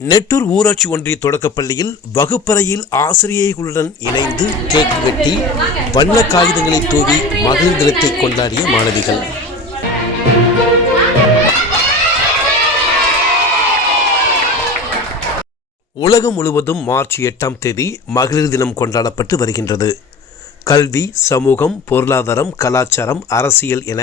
நெட்டூர் ஊராட்சி ஒன்றிய தொடக்கப்பள்ளியில் வகுப்பறையில் ஆசிரியர்களுடன் இணைந்து கேக் வெட்டி வண்ண காகிதங்களை தூவி மகளிர் தினத்தை கொண்டாடிய மாணவிகள். உலகம் முழுவதும் மார்ச் எட்டாம் தேதி மகளிர் தினம் கொண்டாடப்பட்டு வருகின்றது. கல்வி சமூகம் பொருளாதாரம் கலாச்சாரம் அரசியல் என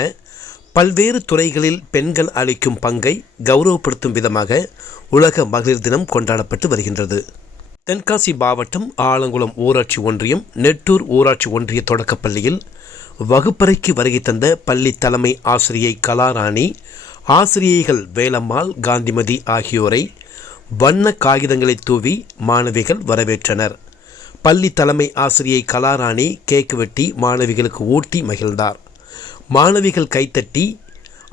பல்வேறு துறைகளில் பெண்கள் அளிக்கும் பங்கை கௌரவப்படுத்தும் விதமாக உலக மகளிர் தினம் கொண்டாடப்பட்டு வருகின்றது. தென்காசி மாவட்டம் ஆலங்குளம் ஊராட்சி ஒன்றியம் நெட்டூர் ஊராட்சி ஒன்றிய தொடக்கப்பள்ளியில் வகுப்பறைக்கு வருகை தந்த பள்ளி தலைமை ஆசிரியை கலாராணி ஆசிரியைகள் வேலம்மாள் காந்திமதி ஆகியோரை வண்ண காகிதங்களை தூவி மாணவிகள் வரவேற்றனர். பள்ளி தலைமை ஆசிரியை கலாராணி கேக் வெட்டி மாணவிகளுக்கு ஊட்டி மகிழ்ந்தார். மாணவிகள் கைத்தட்டி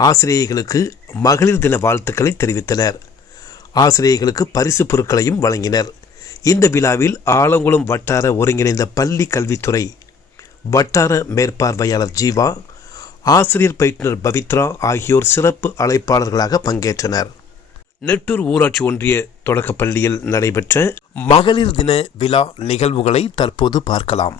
ஆசிரியைகளுக்கு மகளிர் தின வாழ்த்துக்களை தெரிவித்தனர். ஆசிரியைகளுக்கு பரிசு பொருட்களையும் வழங்கினர். இந்த விழாவில் ஆலங்குளம் வட்டார ஒருங்கிணைந்த பள்ளி கல்வித்துறை வட்டார மேற்பார்வையாளர் ஜீவா ஆசிரியர் பயிற்றுனர் பவித்ரா ஆகியோர் சிறப்பு அழைப்பாளர்களாக பங்கேற்றனர். நெட்டூர் ஊராட்சி ஒன்றிய தொடக்கப்பள்ளியில் நடைபெற்ற மகளிர் தின விழா நிகழ்வுகளை தற்போது பார்க்கலாம்.